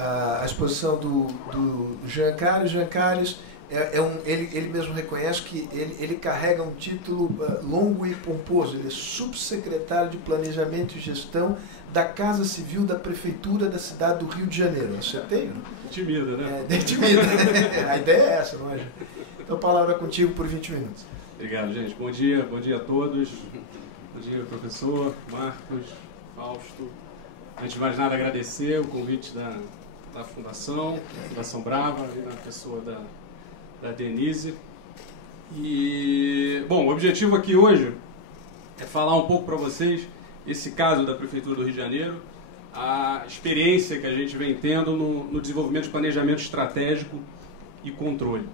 a exposição do Jean Carles. Jean Carles ele mesmo reconhece que ele carrega um título longo e pomposo. Ele é subsecretário de Planejamento e Gestão da Casa Civil da Prefeitura da cidade do Rio de Janeiro. Acertei? Intimida, né? Intimida. A ideia é essa, não é? Então, a palavra é contigo por 20 minutos. Obrigado, gente. Bom dia a todos. Bom dia, professor, Marcos, Fausto. Antes de mais nada, agradecer o convite da Fundação Brava, e na pessoa da Denise. E, bom, o objetivo aqui hoje é falar um pouco para vocês esse caso da Prefeitura do Rio de Janeiro, a experiência que a gente vem tendo no desenvolvimento de planejamento estratégico e controle.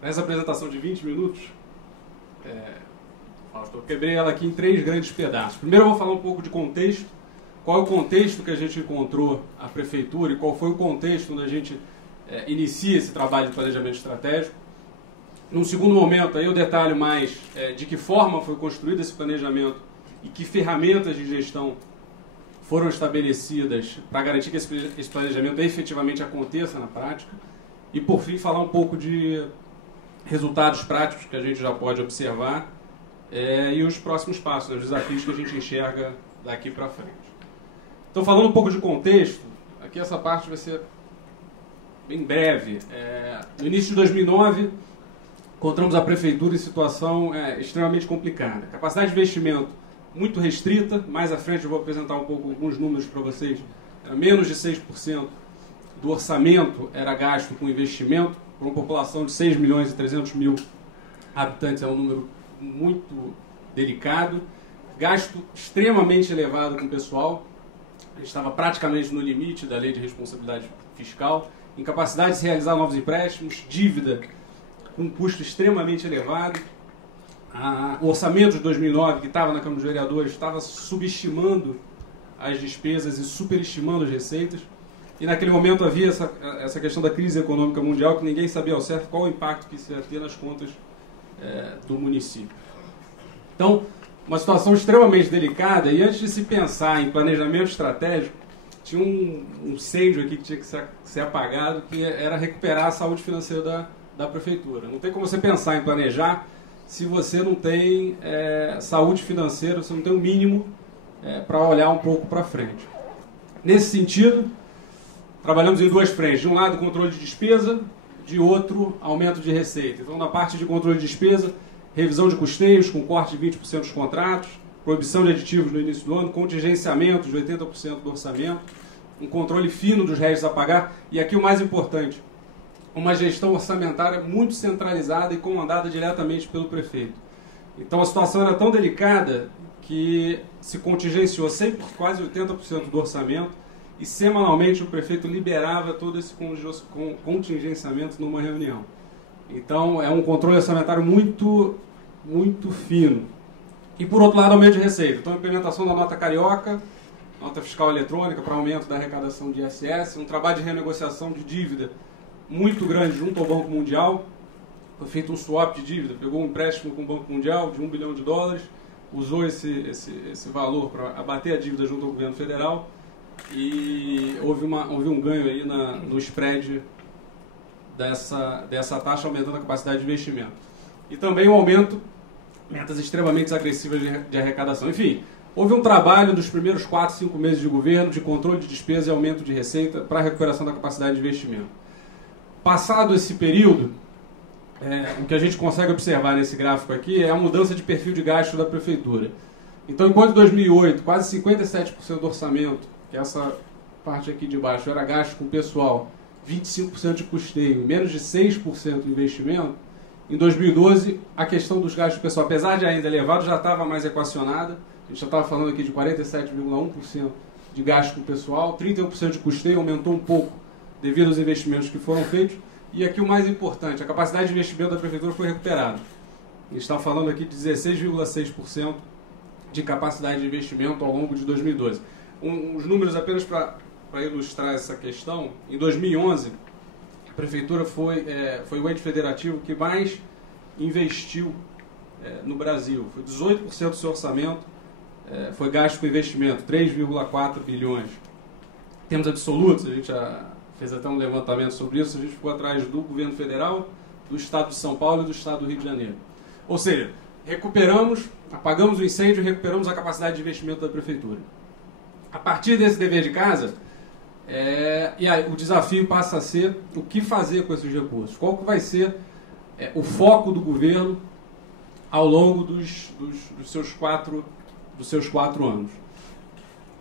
Nessa apresentação de 20 minutos, eu quebrei ela aqui em 3 grandes pedaços. Primeiro eu vou falar um pouco de contexto, qual é o contexto que a gente encontrou a Prefeitura e qual foi o contexto onde a gente inicia esse trabalho de planejamento estratégico. Num segundo momento, aí eu detalho mais de que forma foi construído esse planejamento e que ferramentas de gestão foram estabelecidas para garantir que esse planejamento efetivamente aconteça na prática. E, por fim, falar um pouco de resultados práticos que a gente já pode observar e os próximos passos, os desafios que a gente enxerga daqui para frente. Então, falando um pouco de contexto, aqui essa parte vai ser bem breve. No início de 2009, encontramos a Prefeitura em situação extremamente complicada. Capacidade de investimento muito restrita. Mais à frente eu vou apresentar um pouco alguns números para vocês. Menos de 6% do orçamento era gasto com investimento. Para uma população de 6 milhões e 300 mil habitantes é um número muito delicado. Gasto extremamente elevado com o pessoal. A gente estava praticamente no limite da lei de responsabilidade fiscal. Incapacidade de se realizar novos empréstimos, dívida com um custo extremamente elevado. O orçamento de 2009, que estava na Câmara dos Vereadores, estava subestimando as despesas e superestimando as receitas. E naquele momento havia essa questão da crise econômica mundial, que ninguém sabia ao certo qual o impacto que isso ia ter nas contas do município. Então, uma situação extremamente delicada, e antes de se pensar em planejamento estratégico, tinha um incêndio aqui que tinha que ser apagado, que era recuperar a saúde financeira da Prefeitura. Não tem como você pensar em planejar se você não tem saúde financeira, você não tem o mínimo para olhar um pouco para frente. Nesse sentido, trabalhamos em 2 frentes. De um lado, controle de despesa, de outro, aumento de receita. Então, na parte de controle de despesa, revisão de custeios com corte de 20% dos contratos, proibição de aditivos no início do ano, contingenciamento de 80% do orçamento, um controle fino dos réditos a pagar e aqui o mais importante, uma gestão orçamentária muito centralizada e comandada diretamente pelo prefeito. Então a situação era tão delicada que se contingenciou quase 80% do orçamento e semanalmente o prefeito liberava todo esse contingenciamento numa reunião. Então é um controle orçamentário muito, muito fino. E por outro lado, aumento de receita. Então, implementação da nota carioca, nota fiscal eletrônica para aumento da arrecadação de ISS, um trabalho de renegociação de dívida muito grande junto ao Banco Mundial. Foi feito um swap de dívida, pegou um empréstimo com o Banco Mundial de $1 bilhão, usou esse valor para abater a dívida junto ao governo federal e houve um ganho aí no spread dessa taxa, aumentando a capacidade de investimento. E também um aumento, metas extremamente agressivas de arrecadação. Enfim, houve um trabalho dos primeiros 4, 5 meses de governo de controle de despesa e aumento de receita para a recuperação da capacidade de investimento. Passado esse período, o que a gente consegue observar nesse gráfico aqui é a mudança de perfil de gasto da Prefeitura. Então, enquanto em 2008, quase 57% do orçamento, que essa parte aqui de baixo era gasto com o pessoal, 25% de custeio, menos de 6% de investimento, em 2012, a questão dos gastos do pessoal, apesar de ainda elevado, já estava mais equacionada. A gente já estava falando aqui de 47,1% de gasto com o pessoal, 31% de custeio, aumentou um pouco devido aos investimentos que foram feitos. E aqui o mais importante, a capacidade de investimento da Prefeitura foi recuperada. A gente está falando aqui de 16,6% de capacidade de investimento ao longo de 2012. Os números apenas para ilustrar essa questão, em 2011, a Prefeitura foi o ente federativo que mais investiu no Brasil. Foi 18% do seu orçamento foi gasto com investimento, 3,4 bilhões. termos absolutos, a gente já fez até um levantamento sobre isso, a gente ficou atrás do governo federal, do estado de São Paulo e do estado do Rio de Janeiro. Ou seja, recuperamos, apagamos o incêndio e recuperamos a capacidade de investimento da prefeitura. A partir desse dever de casa, e aí, o desafio passa a ser o que fazer com esses recursos. Qual que vai ser o foco do governo ao longo dos seus 4 anos.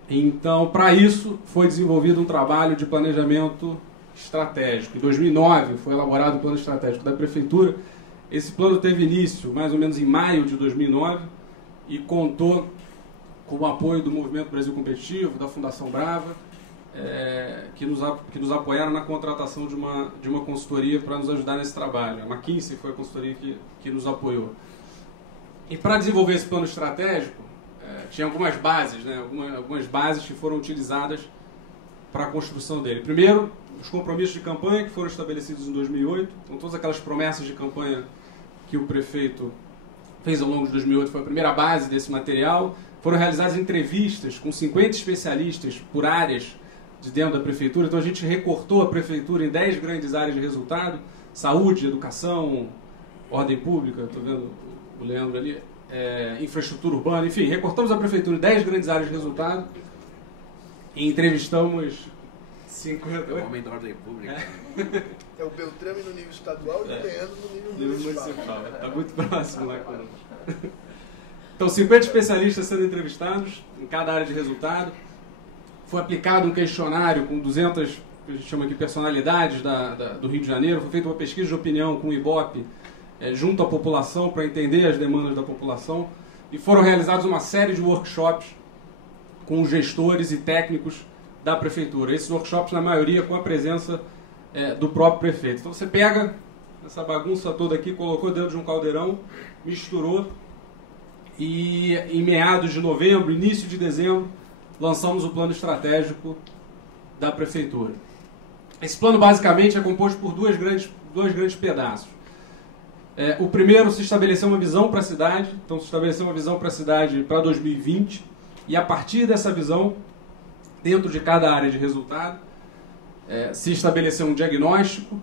Então, para isso, foi desenvolvido um trabalho de planejamento estratégico. Em 2009, foi elaborado o plano estratégico da prefeitura. Esse plano teve início mais ou menos em maio de 2009 e contou com o apoio do Movimento Brasil Competitivo, da Fundação Brava, que nos apoiaram na contratação de uma consultoria para nos ajudar nesse trabalho. A McKinsey foi a consultoria que nos apoiou. E para desenvolver esse plano estratégico, tinha algumas bases, né? Algumas bases que foram utilizadas para a construção dele. Primeiro, os compromissos de campanha que foram estabelecidos em 2008. Então, todas aquelas promessas de campanha que o prefeito fez ao longo de 2008 foi a primeira base desse material. Foram realizadas entrevistas com 50 especialistas por áreas de dentro da prefeitura. Então, a gente recortou a prefeitura em 10 grandes áreas de resultado: saúde, educação, ordem pública, estou vendo o Leandro ali, infraestrutura urbana, enfim, recortamos a prefeitura em 10 grandes áreas de resultado e entrevistamos 50... É o homem da ordem pública. É o Beltrame no nível estadual e o Leandro no nível municipal. Está muito próximo lá conosco. Então, 50 especialistas sendo entrevistados em cada área de resultado. Foi aplicado um questionário com 200, que a gente chama aqui personalidades do Rio de Janeiro. Foi feita uma pesquisa de opinião com o IBOP, junto à população, para entender as demandas da população, e foram realizados uma série de workshops com os gestores e técnicos da prefeitura. Esses workshops, na maioria, com a presença do próprio prefeito. Então você pega essa bagunça toda aqui, colocou dentro de um caldeirão, misturou, e em meados de novembro, início de dezembro, lançamos o plano estratégico da prefeitura. Esse plano, basicamente, é composto por dois grandes pedaços. O primeiro, se estabeleceu uma visão para a cidade. Então, se estabeleceu uma visão para a cidade para 2020. E, a partir dessa visão, dentro de cada área de resultado, se estabeleceu um diagnóstico,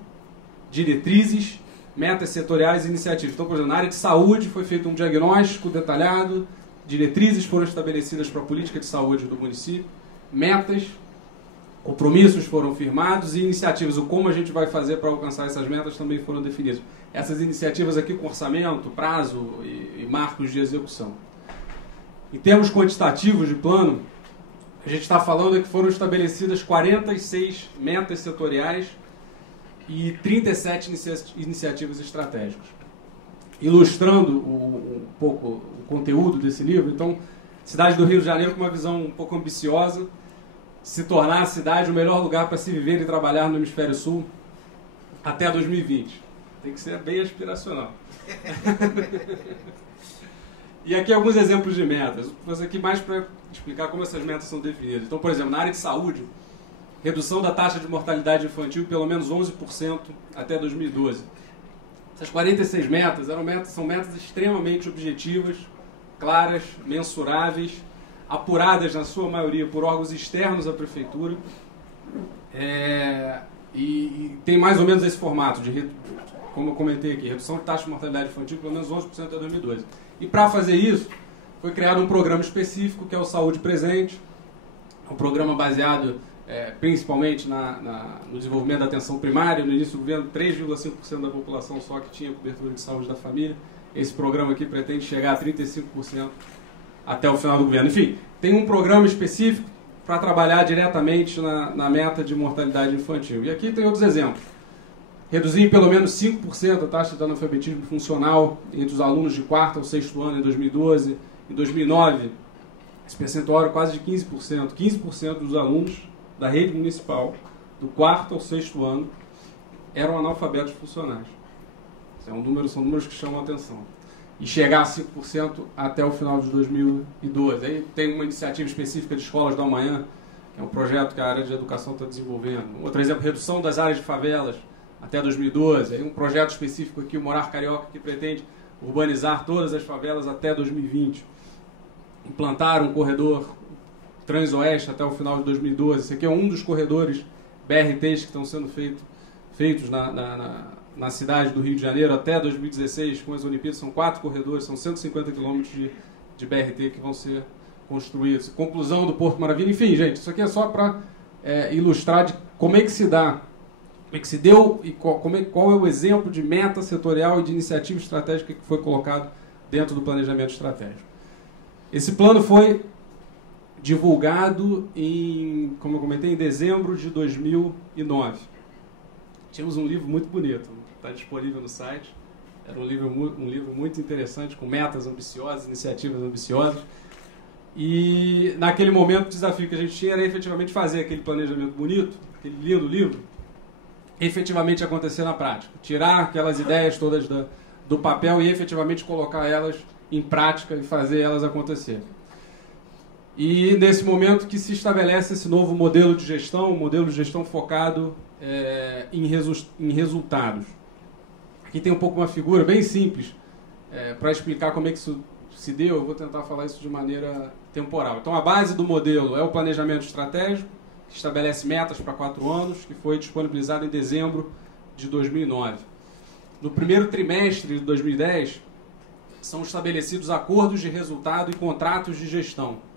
diretrizes, metas setoriais e iniciativas. Então, por exemplo, na área de saúde foi feito um diagnóstico detalhado, diretrizes foram estabelecidas para a política de saúde do município, metas, compromissos foram firmados e iniciativas, o como a gente vai fazer para alcançar essas metas também foram definidas. Essas iniciativas aqui com orçamento, prazo e marcos de execução. Em termos quantitativos de plano, a gente está falando que foram estabelecidas 46 metas setoriais e 37 iniciativas estratégicas. Ilustrando um pouco o conteúdo desse livro, então, cidade do Rio de Janeiro com uma visão um pouco ambiciosa, se tornar a cidade o melhor lugar para se viver e trabalhar no Hemisfério Sul até 2020. Tem que ser bem aspiracional. E aqui alguns exemplos de metas. Vou fazer aqui mais para explicar como essas metas são definidas. Então, por exemplo, na área de saúde, redução da taxa de mortalidade infantil pelo menos 11% até 2012. Essas 46 metas são metas extremamente objetivas, claras, mensuráveis, apuradas na sua maioria por órgãos externos à prefeitura, e tem mais ou menos esse formato, como eu comentei aqui, redução de taxa de mortalidade infantil pelo menos 11% até 2012. E para fazer isso, foi criado um programa específico, que é o Saúde Presente, um programa baseado principalmente no desenvolvimento da atenção primária. No início do governo, 3,5% da população só que tinha cobertura de saúde da família. Esse programa aqui pretende chegar a 35% até o final do governo. Enfim, tem um programa específico para trabalhar diretamente na meta de mortalidade infantil. E aqui tem outros exemplos. Reduzir em pelo menos 5% a taxa de analfabetismo funcional entre os alunos de 4º ao 6º ano em 2012. Em 2009, esse percentual era quase de 15%. 15% dos alunos da rede municipal, do 4º ao 6º ano, eram analfabetos funcionais. São números que chamam a atenção. E chegar a 5% até o final de 2012. Aí tem uma iniciativa específica de escolas da manhã, que é um projeto que a área de educação está desenvolvendo. Outro exemplo, redução das áreas de favelas até 2012. Aí um projeto específico aqui, o Morar Carioca, que pretende urbanizar todas as favelas até 2020. Implantar um corredor Transoeste até o final de 2012. Esse aqui é um dos corredores BRTs que estão sendo feitos na cidade do Rio de Janeiro até 2016, com as Olimpíadas. São 4 corredores, são 150 quilômetros de BRT que vão ser construídos. Conclusão do Porto Maravilha. Enfim, gente, isso aqui é só para ilustrar de como é que se dá, como é que se deu e qual é o exemplo de meta setorial e de iniciativa estratégica que foi colocado dentro do planejamento estratégico. Esse plano foi divulgado como eu comentei, em dezembro de 2009. Tínhamos um livro muito bonito, está disponível no site. Era um livro muito interessante, com metas ambiciosas, iniciativas ambiciosas. E naquele momento o desafio que a gente tinha era efetivamente fazer aquele planejamento bonito, aquele lindo livro, efetivamente acontecer na prática. Tirar aquelas ideias todas do papel e efetivamente colocar elas em prática e fazer elas acontecer. E nesse momento que se estabelece esse novo modelo de gestão, um modelo de gestão focado em resultados. Aqui tem um pouco uma figura bem simples para explicar como é que isso se deu. Eu vou tentar falar isso de maneira temporal. Então a base do modelo é o planejamento estratégico, que estabelece metas para 4 anos, que foi disponibilizado em dezembro de 2009. No primeiro trimestre de 2010, são estabelecidos acordos de resultado e contratos de gestão.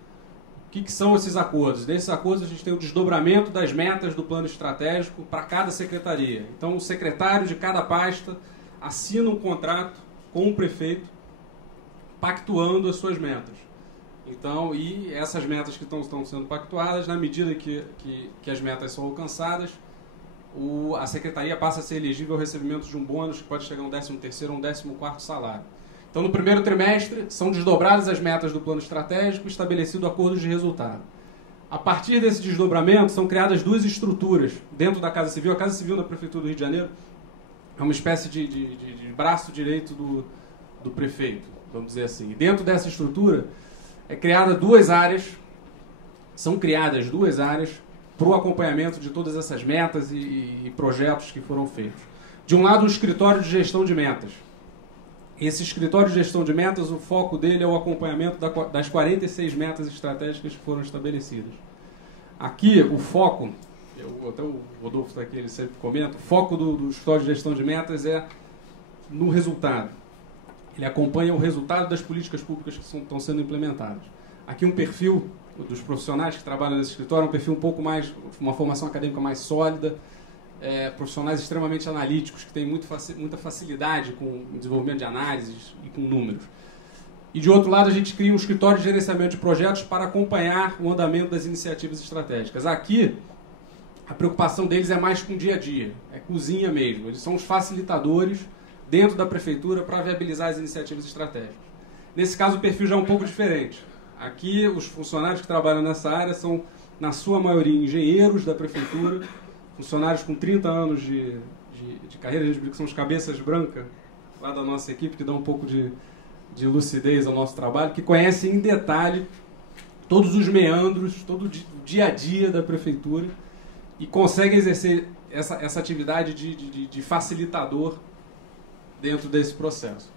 O que são esses acordos? Nesses acordos a gente tem o desdobramento das metas do plano estratégico para cada secretaria. Então o secretário de cada pasta assina um contrato com o prefeito pactuando as suas metas. Então, e essas metas que estão sendo pactuadas, na medida que as metas são alcançadas, a secretaria passa a ser elegível ao recebimento de um bônus que pode chegar a um 13º ou um 14º salário. Então, no primeiro trimestre, são desdobradas as metas do plano estratégico e estabelecido acordos de resultado. A partir desse desdobramento, são criadas 2 estruturas dentro da Casa Civil. A Casa Civil da Prefeitura do Rio de Janeiro é uma espécie de braço direito do prefeito, vamos dizer assim. E dentro dessa estrutura, são criadas duas áreas para o acompanhamento de todas essas metas e projetos que foram feitos. De um lado, o escritório de gestão de metas. Esse escritório de gestão de metas, o foco dele é o acompanhamento das 46 metas estratégicas que foram estabelecidas. Aqui, o foco, até o Rodolfo está aqui, ele sempre comenta, o foco do escritório de gestão de metas é no resultado. Ele acompanha o resultado das políticas públicas que estão sendo implementadas. Aqui um perfil dos profissionais que trabalham nesse escritório, um perfil um pouco mais, uma formação acadêmica mais sólida, profissionais extremamente analíticos, que têm muita facilidade com o desenvolvimento de análises e com números. E, de outro lado, a gente cria um escritório de gerenciamento de projetos para acompanhar o andamento das iniciativas estratégicas. Aqui, a preocupação deles é mais com o dia a dia, é cozinha mesmo. Eles são os facilitadores dentro da prefeitura para viabilizar as iniciativas estratégicas. Nesse caso, o perfil já é um pouco diferente. Aqui, os funcionários que trabalham nessa área são, na sua maioria, engenheiros da prefeitura, funcionários com 30 anos de carreira, a gente diz que são os cabeças brancas lá da nossa equipe, que dão um pouco de lucidez ao nosso trabalho, que conhecem em detalhe todos os meandros, todo o dia a dia da prefeitura e conseguem exercer essa atividade de facilitador dentro desse processo.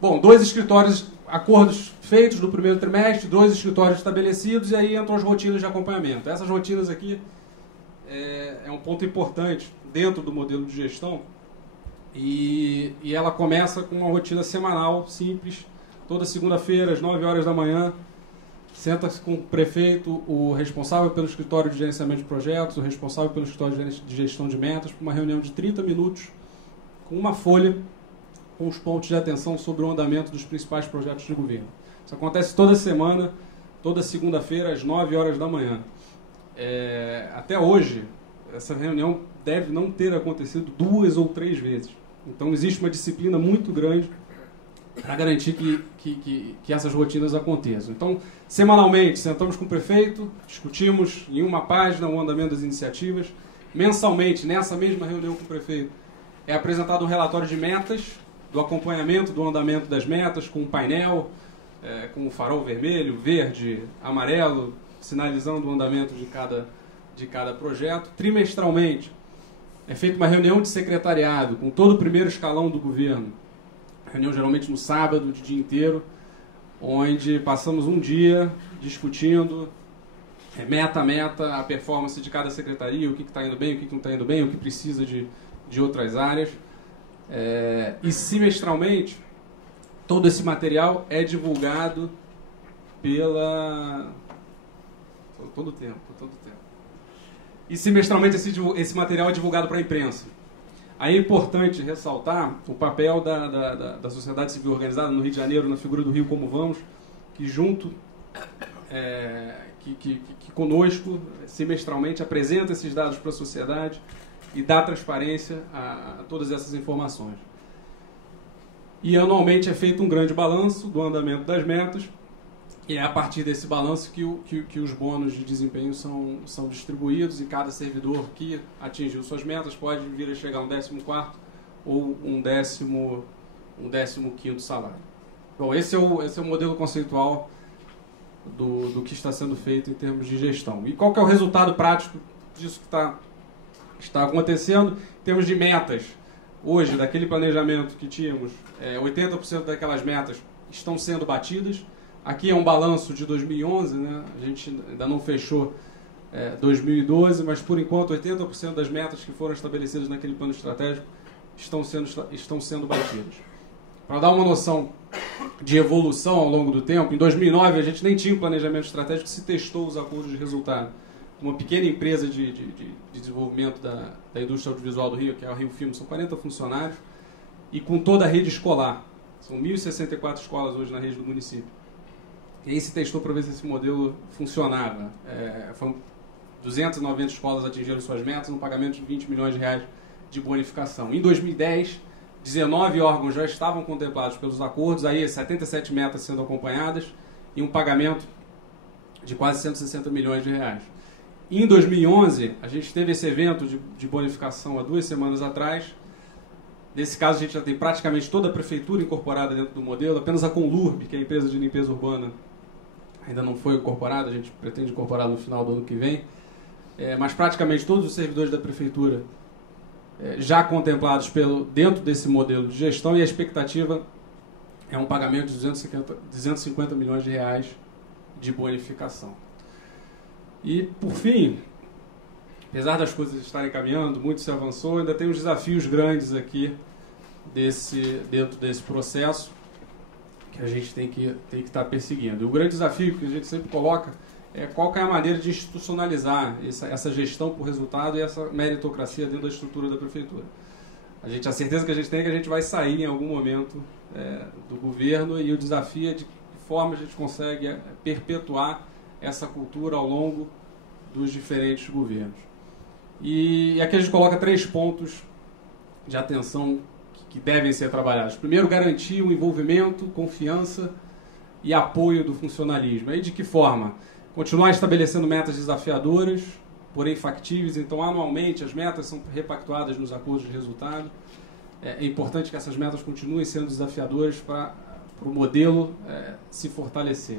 Bom, 2 escritórios, acordos feitos no primeiro trimestre, 2 escritórios estabelecidos, e aí entram as rotinas de acompanhamento. Essas rotinas aqui é um ponto importante dentro do modelo de gestão, e ela começa com uma rotina semanal, simples. Toda segunda-feira, às 9 horas da manhã, senta-se com o prefeito, o responsável pelo escritório de gerenciamento de projetos, o responsável pelo escritório de gestão de metas, para uma reunião de 30 minutos, com uma folha, com os pontos de atenção sobre o andamento dos principais projetos de governo. Isso acontece toda semana, toda segunda-feira, às 9 horas da manhã. Até hoje, essa reunião deve não ter acontecido 2 ou 3 vezes. Então, existe uma disciplina muito grande para garantir que essas rotinas aconteçam. Então, semanalmente, sentamos com o prefeito, discutimos em uma página o andamento das iniciativas. Mensalmente, nessa mesma reunião com o prefeito, é apresentado um relatório de metas, do acompanhamento do andamento das metas, com um painel, com o farol vermelho, verde, amarelo, sinalizando o andamento de cada projeto. Trimestralmente, é feita uma reunião de secretariado com todo o primeiro escalão do governo. Reunião geralmente no sábado, de dia inteiro, onde passamos um dia discutindo meta a meta, a performance de cada secretaria, o que está indo bem, o que não está indo bem, o que precisa de outras áreas. E semestralmente, todo esse material é divulgado todo o tempo. E semestralmente esse material é divulgado para a imprensa. Aí é importante ressaltar o papel da sociedade civil organizada no Rio de Janeiro, na figura do Rio Como Vamos, que junto, que conosco, semestralmente, apresenta esses dados para a sociedade e dá transparência a todas essas informações. E anualmente é feito um grande balanço do andamento das metas, e é a partir desse balanço que os bônus de desempenho são distribuídos, e cada servidor que atingiu suas metas pode vir a chegar a um 14º ou um 15º salário. Bom, esse é o modelo conceitual do que está sendo feito em termos de gestão. E qual que é o resultado prático disso que está acontecendo? Em termos de metas, hoje, daquele planejamento que tínhamos, 80% daquelas metas estão sendo batidas. Aqui é um balanço de 2011, né? A gente ainda não fechou 2012, mas por enquanto 80% das metas que foram estabelecidas naquele plano estratégico estão sendo batidas. Para dar uma noção de evolução ao longo do tempo, em 2009 a gente nem tinha um planejamento estratégico, se testou os acordos de resultado. Uma pequena empresa de desenvolvimento da indústria audiovisual do Rio, que é a Rio Filme, são 40 funcionários, e com toda a rede escolar. São 1.064 escolas hoje na rede do município. E aí se testou para ver se esse modelo funcionava. Foram 290 escolas atingiram suas metas, no pagamento de R$20 milhões de bonificação. Em 2010, 19 órgãos já estavam contemplados pelos acordos, aí 77 metas sendo acompanhadas e um pagamento de quase R$160 milhões. Em 2011, a gente teve esse evento de bonificação há 2 semanas atrás. Nesse caso, a gente já tem praticamente toda a prefeitura incorporada dentro do modelo, apenas a Conlurb, que é a empresa de limpeza urbana, ainda não foi incorporada, a gente pretende incorporar no final do ano que vem, mas praticamente todos os servidores da prefeitura já contemplados dentro desse modelo de gestão, e a expectativa é um pagamento de 250 milhões de reais de bonificação. E, por fim, apesar das coisas estarem caminhando, muito se avançou, ainda tem uns desafios grandes aqui dentro desse processo que a gente tem que estar perseguindo. E o grande desafio que a gente sempre coloca é qual que é a maneira de institucionalizar essa gestão por resultado e essa meritocracia dentro da estrutura da prefeitura. A certeza que a gente tem é que a gente vai sair em algum momento do governo, e o desafio é de que forma a gente consegue perpetuar essa cultura ao longo dos diferentes governos. E aqui a gente coloca 3 pontos de atenção que devem ser trabalhados. Primeiro, garantir o envolvimento, confiança e apoio do funcionalismo. Aí de que forma? Continuar estabelecendo metas desafiadoras, porém factíveis. Então, anualmente, as metas são repactuadas nos acordos de resultado. É importante que essas metas continuem sendo desafiadoras para o modelo se fortalecer.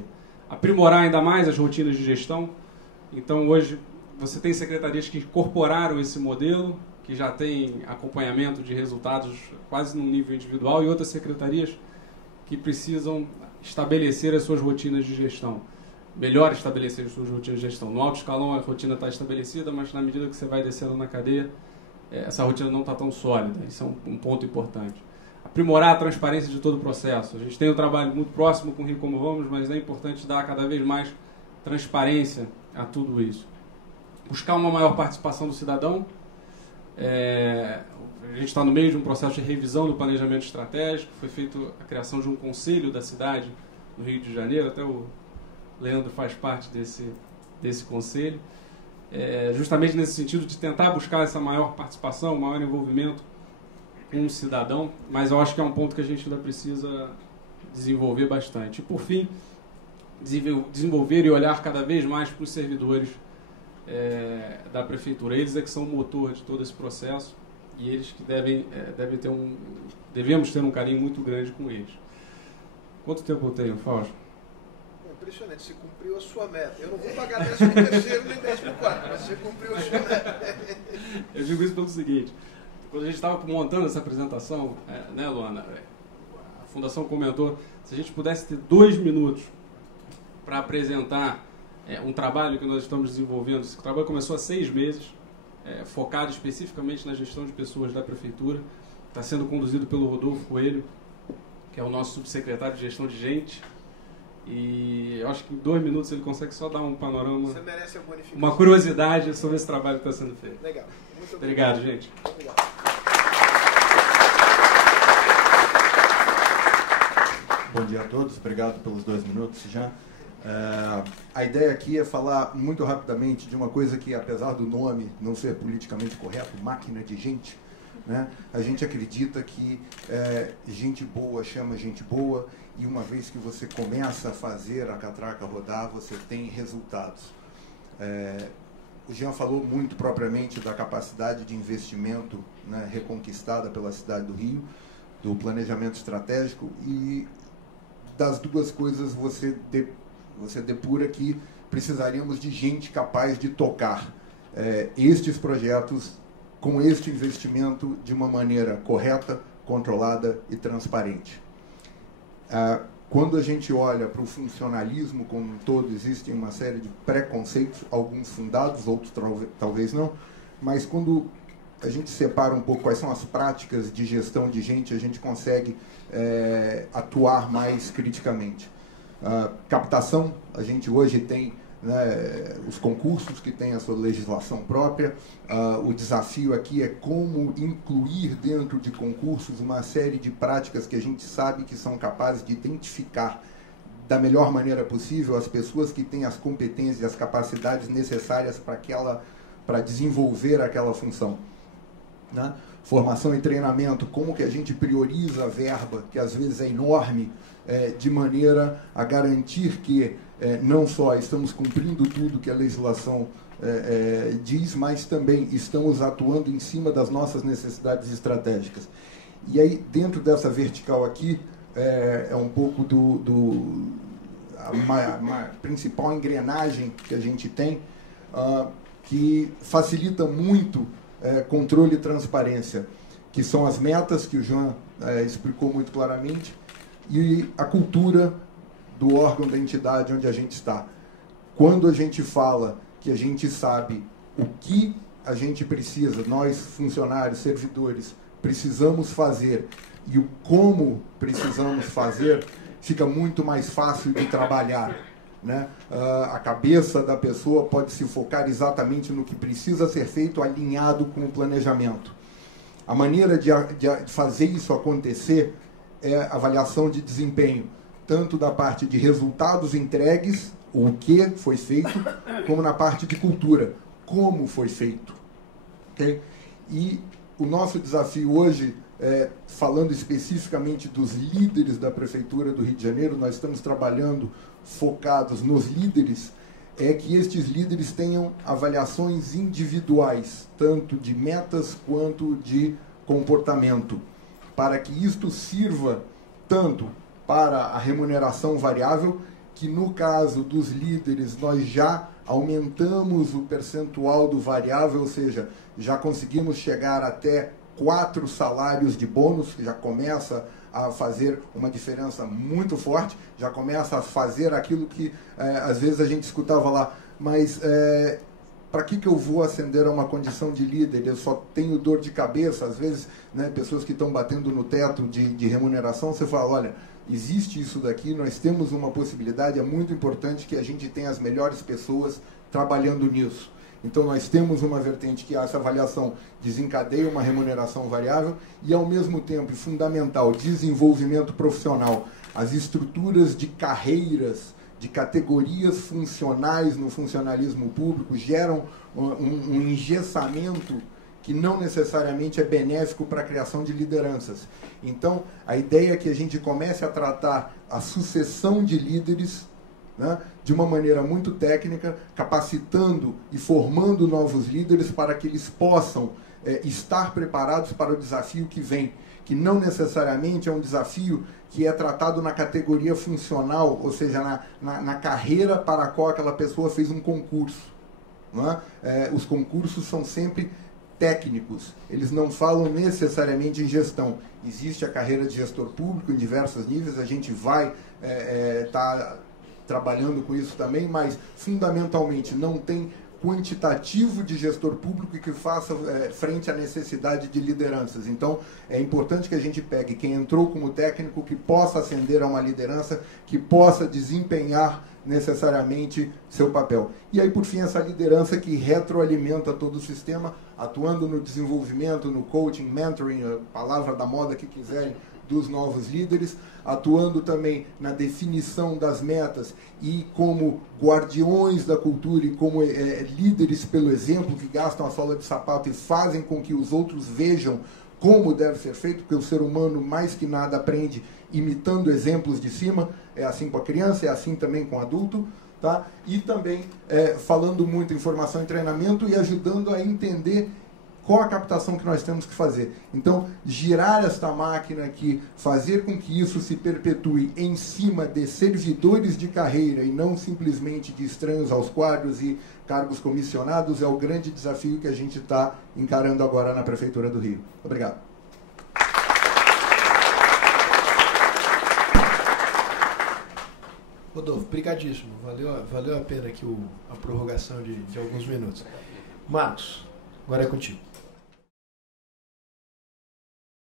Aprimorar ainda mais as rotinas de gestão. Então, hoje, você tem secretarias que incorporaram esse modelo, que já tem acompanhamento de resultados quase no nível individual, e outras secretarias que precisam estabelecer as suas rotinas de gestão. Melhor estabelecer as suas rotinas de gestão. No alto escalão a rotina está estabelecida, mas na medida que você vai descendo na cadeia, essa rotina não está tão sólida. Isso é um ponto importante. Aprimorar a transparência de todo o processo. A gente tem um trabalho muito próximo com o Rio Como Vamos, mas é importante dar cada vez mais transparência a tudo isso. Buscar uma maior participação do cidadão. A gente está no meio de um processo de revisão do planejamento estratégico. Foi feita a criação de um conselho da cidade no Rio de Janeiro, até o Leandro faz parte desse conselho, justamente nesse sentido de tentar buscar essa maior participação, maior envolvimento com o cidadão, mas eu acho que é um ponto que a gente ainda precisa desenvolver bastante. E, por fim, desenvolver e olhar cada vez mais para os servidores da prefeitura. Eles é que são o motor de todo esse processo, e eles que devemos ter um carinho muito grande com eles. Quanto tempo eu tenho, Fausto? Impressionante, você cumpriu a sua meta. Eu não vou pagar 13º nem 14º, mas você cumpriu a sua meta. Eu digo isso pelo seguinte: quando a gente estava montando essa apresentação, né, Luana, a Fundação comentou, se a gente pudesse ter 2 minutos para apresentar um trabalho que nós estamos desenvolvendo. Esse trabalho começou há 6 meses, focado especificamente na gestão de pessoas da Prefeitura. Está sendo conduzido pelo Rodolfo Coelho, que é o nosso subsecretário de Gestão de Gente. E eu acho que em 2 minutos ele consegue só dar um panorama, Você merece a bonificação. Uma curiosidade sobre esse trabalho que está sendo feito. Legal. Muito obrigado, gente. Muito obrigado. Bom dia a todos, obrigado pelos 2 minutos já. A ideia aqui é falar muito rapidamente de uma coisa que, apesar do nome não ser politicamente correto, máquina de gente, né, a gente acredita que gente boa chama gente boa, e uma vez que você começa a fazer a catraca rodar, você tem resultados. O Jean falou muito propriamente da capacidade de investimento, né, reconquistada pela cidade do Rio, do planejamento estratégico, e das 2 coisas você depura que precisaríamos de gente capaz de tocar estes projetos com este investimento de uma maneira correta, controlada e transparente. Quando a gente olha para o funcionalismo como um todo, existem uma série de preconceitos, alguns fundados, outros talvez não, mas quando a gente separa um pouco quais são as práticas de gestão de gente, a gente consegue atuar mais criticamente. Captação, a gente hoje tem, né, os concursos que têm a sua legislação própria. O desafio aqui é como incluir dentro de concursos uma série de práticas que a gente sabe que são capazes de identificar da melhor maneira possível as pessoas que têm as competências e as capacidades necessárias para desenvolver aquela função, né? Formação e treinamento, como que a gente prioriza a verba, que às vezes é enorme, de maneira a garantir que não só estamos cumprindo tudo que a legislação diz, mas também estamos atuando em cima das nossas necessidades estratégicas. E aí, dentro dessa vertical aqui, é um pouco uma principal engrenagem que a gente tem, que facilita muito controle e transparência, que são as metas que o João explicou muito claramente, e a cultura do órgão, da entidade onde a gente está. Quando a gente fala que a gente sabe o que a gente precisa, nós, funcionários, servidores, precisamos fazer, e o como precisamos fazer, fica muito mais fácil de trabalhar, né? A cabeça da pessoa pode se focar exatamente no que precisa ser feito, alinhado com o planejamento. A maneira de fazer isso acontecer é a avaliação de desempenho, tanto da parte de resultados entregues, o que foi feito, como na parte de cultura, como foi feito. Okay? E o nosso desafio hoje, falando especificamente dos líderes da Prefeitura do Rio de Janeiro, nós estamos trabalhando focados nos líderes, é que estes líderes tenham avaliações individuais, tanto de metas quanto de comportamento, para que isto sirva tanto para a remuneração variável, que no caso dos líderes nós já aumentamos o percentual do variável, ou seja, já conseguimos chegar até 4 salários de bônus, que já começa a fazer uma diferença muito forte, já começa a fazer aquilo que às vezes a gente escutava lá, mas para que eu vou ascender a uma condição de líder? Eu só tenho dor de cabeça, às vezes, né, pessoas que estão batendo no teto de remuneração, você fala, olha, existe isso daqui, nós temos uma possibilidade, é muito importante que a gente tenha as melhores pessoas trabalhando nisso. Então, nós temos uma vertente que essa avaliação desencadeia uma remuneração variável e, ao mesmo tempo, fundamental, desenvolvimento profissional. As estruturas de carreiras, de categorias funcionais no funcionalismo público geram um engessamento que não necessariamente é benéfico para a criação de lideranças. Então, a ideia é que a gente comece a tratar a sucessão de líderes, né, de uma maneira muito técnica, capacitando e formando novos líderes para que eles possam estar preparados para o desafio que vem, que não necessariamente é um desafio que é tratado na categoria funcional, ou seja, na carreira para a qual aquela pessoa fez um concurso. Não é? Os concursos são sempre técnicos, eles não falam necessariamente em gestão. Existe a carreira de gestor público em diversos níveis, a gente vai estar trabalhando com isso também, mas fundamentalmente não tem quantitativo de gestor público que faça frente à necessidade de lideranças. Então, é importante que a gente pegue quem entrou como técnico, que possa ascender a uma liderança, que possa desempenhar necessariamente seu papel. E aí, por fim, essa liderança que retroalimenta todo o sistema, atuando no desenvolvimento, no coaching, mentoring, a palavra da moda que quiserem, dos novos líderes, atuando também na definição das metas e como guardiões da cultura e como líderes pelo exemplo, que gastam a sola de sapato e fazem com que os outros vejam como deve ser feito, porque o ser humano mais que nada aprende imitando exemplos de cima. É assim com a criança, é assim também com o adulto, tá? E também falando muito em formação e treinamento e ajudando a entender qual a captação que nós temos que fazer. Então, girar esta máquina aqui, fazer com que isso se perpetue em cima de servidores de carreira e não simplesmente de estranhos aos quadros e cargos comissionados, é o grande desafio que a gente está encarando agora na Prefeitura do Rio. Obrigado. Rodolfo, brigadíssimo. Valeu a pena aqui a prorrogação de alguns minutos. Marcos, agora é contigo.